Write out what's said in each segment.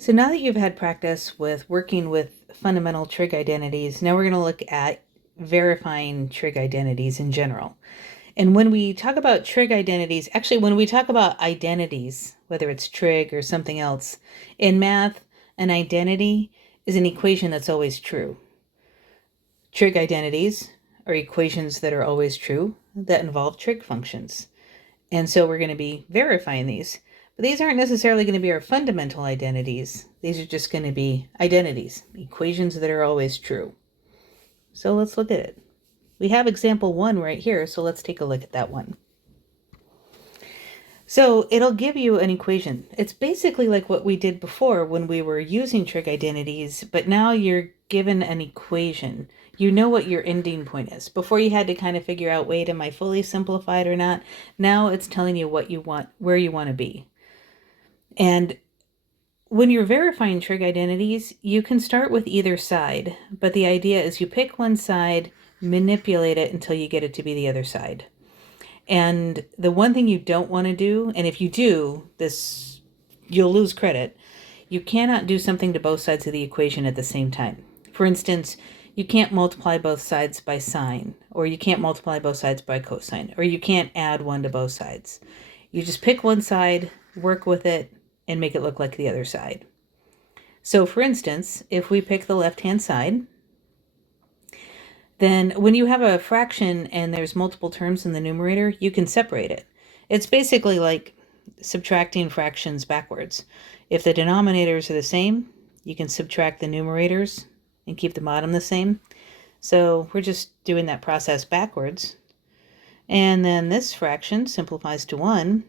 So now that you've had practice with working with fundamental trig identities, now we're going to look at verifying trig identities in general. And when we talk about trig identities, actually, when we talk about identities, whether it's trig or something else, in math, an identity is an equation that's always true. Trig identities are equations that are always true that involve trig functions. And so we're going to be verifying these. But these aren't necessarily going to be our fundamental identities. These are just going to be identities, equations that are always true. So let's look at it. We have example 1 right here, so let's take a look at that one. So it'll give you an equation. It's basically like what we did before when we were using trig identities, but now you're given an equation. You know what your ending point is. Before you had to kind of figure out, wait, am I fully simplified or not? Now it's telling you what you want, where you want to be. And when you're verifying trig identities, you can start with either side, but the idea is you pick one side, manipulate it until you get it to be the other side. And the one thing you don't want to do, and if you do this, you'll lose credit, you cannot do something to both sides of the equation at the same time. For instance, you can't multiply both sides by sine, or you can't multiply both sides by cosine, or you can't add 1 to both sides. You just pick one side, work with it, and make it look like the other side. So for instance, if we pick the left-hand side, then when you have a fraction and there's multiple terms in the numerator, you can separate it. It's basically like subtracting fractions backwards. If the denominators are the same, you can subtract the numerators and keep the bottom the same. So we're just doing that process backwards. And then this fraction simplifies to 1.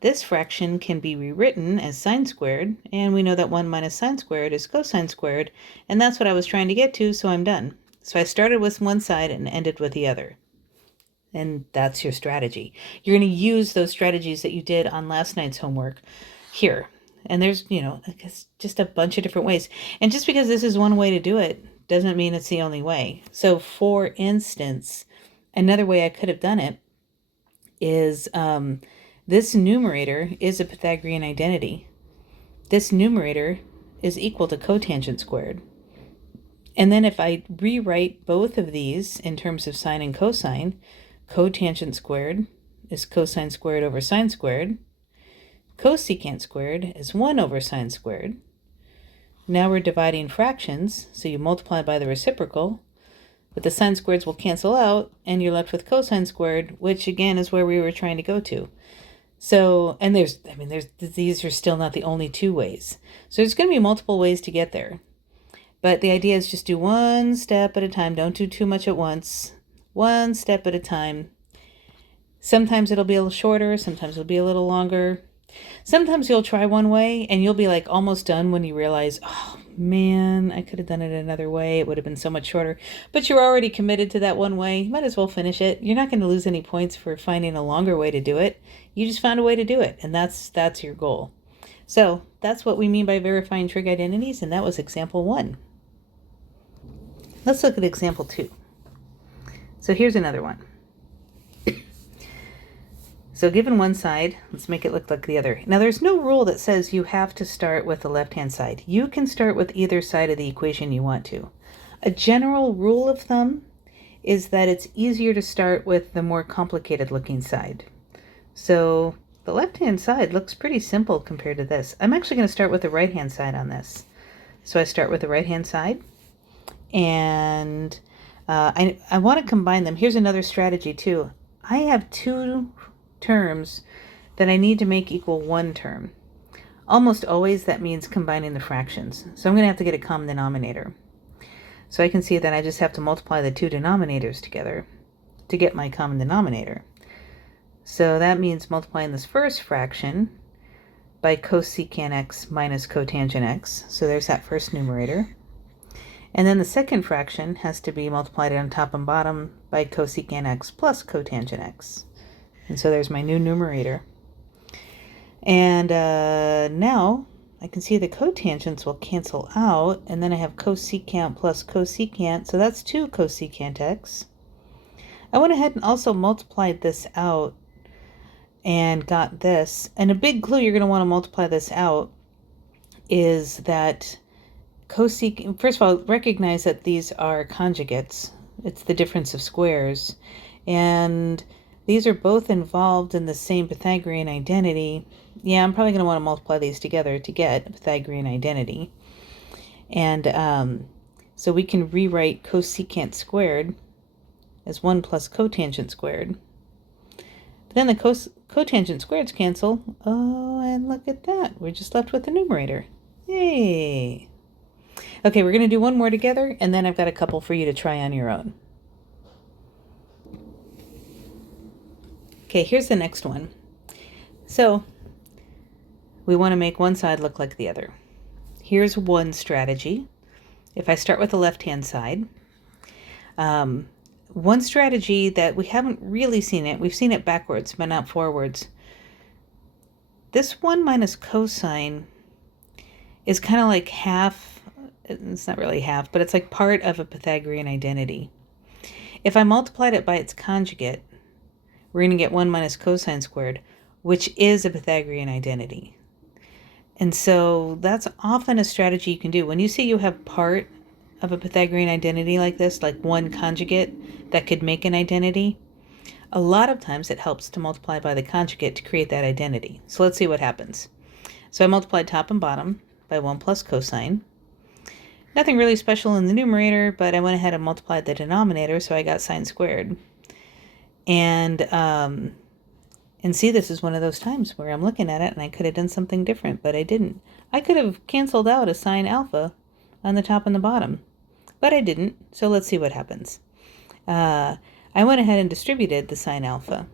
This fraction can be rewritten as sine squared, and we know that 1 minus sine squared is cosine squared, and that's what I was trying to get to, so I'm done. So I started with one side and ended with the other. And that's your strategy. You're going to use those strategies that you did on last night's homework here. And there's, I guess just a bunch of different ways. And just because this is one way to do it doesn't mean it's the only way. So for instance, another way I could have done it is this numerator is a Pythagorean identity. This numerator is equal to cotangent squared. And then if I rewrite both of these in terms of sine and cosine, cotangent squared is cosine squared over sine squared. Cosecant squared is 1 over sine squared. Now we're dividing fractions, so you multiply by the reciprocal, but the sine squareds will cancel out, and you're left with cosine squared, which again is where we were trying to go to. So, and these are still not the only two ways. So there's going to be multiple ways to get there. But the idea is just do one step at a time. Don't do too much at once. One step at a time. Sometimes it'll be a little shorter. Sometimes it'll be a little longer. Sometimes you'll try one way and you'll be like almost done when you realize, oh man, I could have done it another way. It would have been so much shorter. But you're already committed to that one way. You might as well finish it. You're not going to lose any points for finding a longer way to do it. You just found a way to do it, and that's your goal. So that's what we mean by verifying trig identities, and that was example 1. Let's look at example 2. So here's another one. So given one side, let's make it look like the other. Now there's no rule that says you have to start with the left-hand side. You can start with either side of the equation you want to. A general rule of thumb is that it's easier to start with the more complicated looking side. So the left-hand side looks pretty simple compared to this. I'm actually going to start with the right-hand side on this. So I start with the right-hand side, and I want to combine them. Here's another strategy too. I have 2 terms that I need to make equal 1 term. Almost always that means combining the fractions. So I'm going to have to get a common denominator. So I can see that I just have to multiply the 2 denominators together to get my common denominator. So that means multiplying this first fraction by cosecant x minus cotangent x. So there's that first numerator. And then the second fraction has to be multiplied on top and bottom by cosecant x plus cotangent x. And so there's my new numerator. And now I can see the cotangents will cancel out, and then I have cosecant plus cosecant, so that's 2 cosecant x. I went ahead and also multiplied this out and got this. And a big clue you're going to want to multiply this out is that cosecant, first of all, recognize that these are conjugates. It's the difference of squares. And these are both involved in the same Pythagorean identity. Yeah, I'm probably going to want to multiply these together to get a Pythagorean identity. And so we can rewrite cosecant squared as 1 plus cotangent squared. But then the cotangent squareds cancel. Oh, and look at that. We're just left with the numerator. Yay! Okay, we're going to do one more together, and then I've got a couple for you to try on your own. Okay, here's the next one. So, we want to make one side look like the other. Here's one strategy. If I start with the left-hand side, one strategy that we haven't really seen it, we've seen it backwards, but not forwards. This 1 minus cosine is kind of like half, it's not really half, but it's like part of a Pythagorean identity. If I multiplied it by its conjugate, we're going to get 1 minus cosine squared, which is a Pythagorean identity. And so that's often a strategy you can do. When you see you have part of a Pythagorean identity like this, like one conjugate that could make an identity, a lot of times it helps to multiply by the conjugate to create that identity. So let's see what happens. So I multiplied top and bottom by 1 plus cosine. Nothing really special in the numerator, but I went ahead and multiplied the denominator, so I got sine squared. And see, this is one of those times where I'm looking at it and I could have done something different, but I didn't. I could have canceled out a sine alpha on the top and the bottom, but I didn't. So let's see what happens. I went ahead and distributed the sine alpha.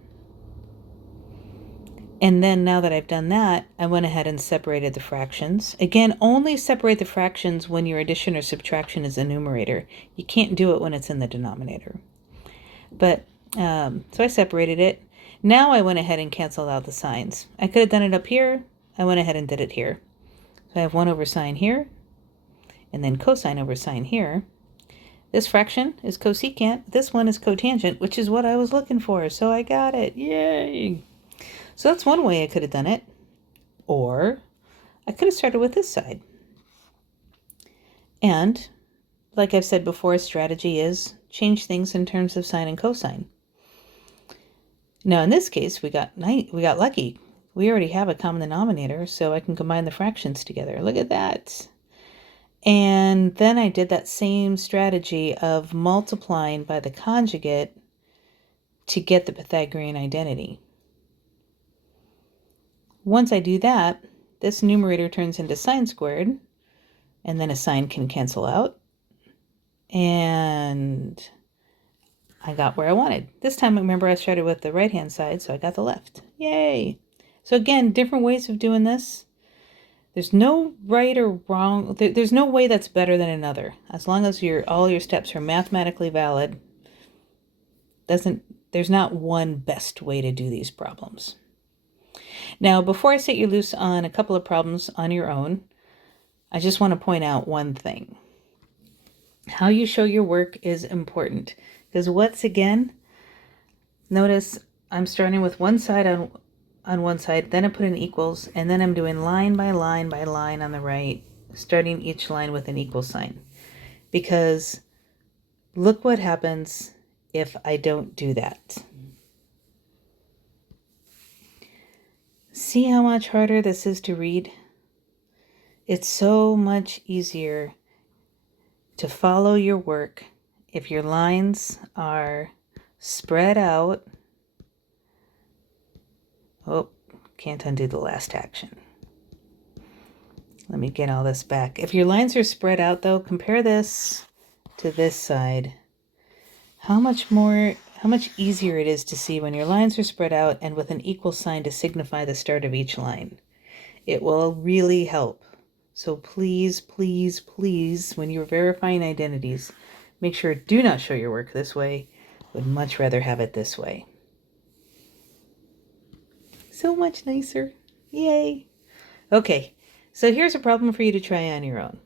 And then now that I've done that, I went ahead and separated the fractions. Again, only separate the fractions when your addition or subtraction is a numerator. You can't do it when it's in the denominator. But, so I separated it. Now I went ahead and canceled out the signs. I could have done it up here. I went ahead and did it here. So I have 1 over sine here, and then cosine over sine here. This fraction is cosecant. This one is cotangent, which is what I was looking for. So I got it. Yay! So that's one way I could have done it. Or I could have started with this side. And like I've said before, strategy is change things in terms of sine and cosine. Now in this case, we got lucky. We already have a common denominator, so I can combine the fractions together. Look at that. And then I did that same strategy of multiplying by the conjugate to get the Pythagorean identity. Once I do that, this numerator turns into sine squared, and then a sine can cancel out. And I got where I wanted. This time, remember, I started with the right-hand side, so I got the left. Yay! So again, different ways of doing this. There's no right or wrong. There's no way that's better than another. As long as all your steps are mathematically valid, there's not one best way to do these problems. Now, before I set you loose on a couple of problems on your own, I just want to point out one thing. How you show your work is important. Because once again, notice I'm starting with one side on one side, then I put in equals, and then I'm doing line by line by line on the right, starting each line with an equal sign. Because look what happens if I don't do that. See how much harder this is to read? It's so much easier to follow your work if your lines are spread out. Oh, can't undo the last action. Let me get all this back. If your lines are spread out though, compare this to this side. How much easier it is to see when your lines are spread out and with an equal sign to signify the start of each line. It will really help. So please, please, please, when you're verifying identities, make sure do not show your work this way. Would much rather have it this way. So much nicer. Yay. Okay, so here's a problem for you to try on your own.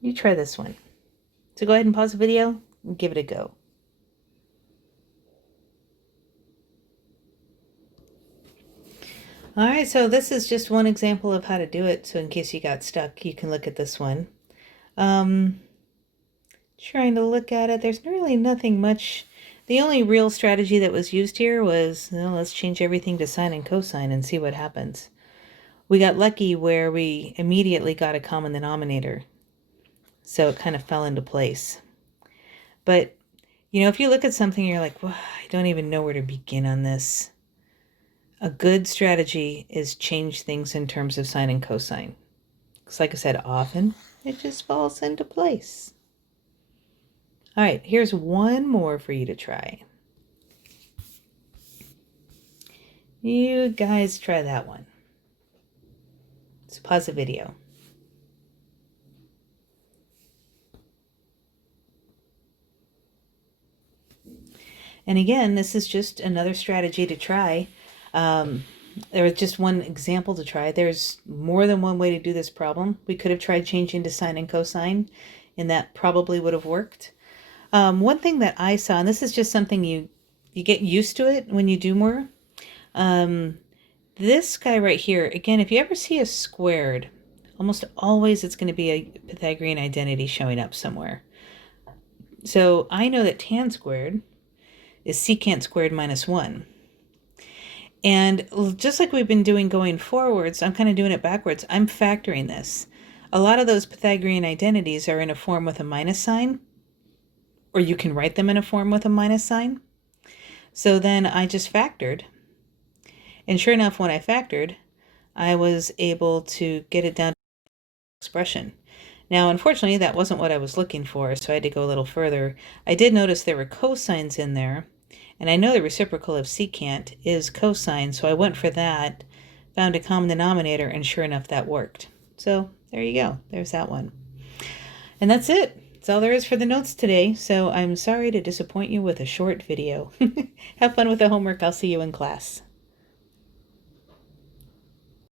You try this one. So go ahead and pause the video and give it a go. All right, so this is just one example of how to do it. So in case you got stuck, you can look at this one. Um, Trying to look at it, there's really nothing much. The only real strategy that was used here was, well, let's change everything to sine and cosine and see what happens. We got lucky where we immediately got a common denominator, so it kind of fell into place. But, if you look at something, you're like, well, I don't even know where to begin on this. A good strategy is change things in terms of sine and cosine. Because like I said, often it just falls into place. All right, here's one more for you to try. You guys try that one. So pause the video. And again, this is just another strategy to try. There was just one example to try. There's more than one way to do this problem. We could have tried changing to sine and cosine, and that probably would have worked. One thing that I saw, and this is just something you get used to it when you do more. This guy right here, again, if you ever see a squared, almost always it's going to be a Pythagorean identity showing up somewhere. So I know that tan squared is secant squared minus 1. And just like we've been doing going forwards, I'm kind of doing it backwards. I'm factoring this. A lot of those Pythagorean identities are in a form with a minus sign, or you can write them in a form with a minus sign. So then I just factored. And sure enough, when I factored, I was able to get it down to expression. Now, unfortunately, that wasn't what I was looking for, so I had to go a little further. I did notice there were cosines in there, and I know the reciprocal of secant is cosine, so I went for that, found a common denominator, and sure enough, that worked. So there you go. There's that one. And that's it. That's all there is for the notes today, so I'm sorry to disappoint you with a short video. Have fun with the homework. I'll see you in class.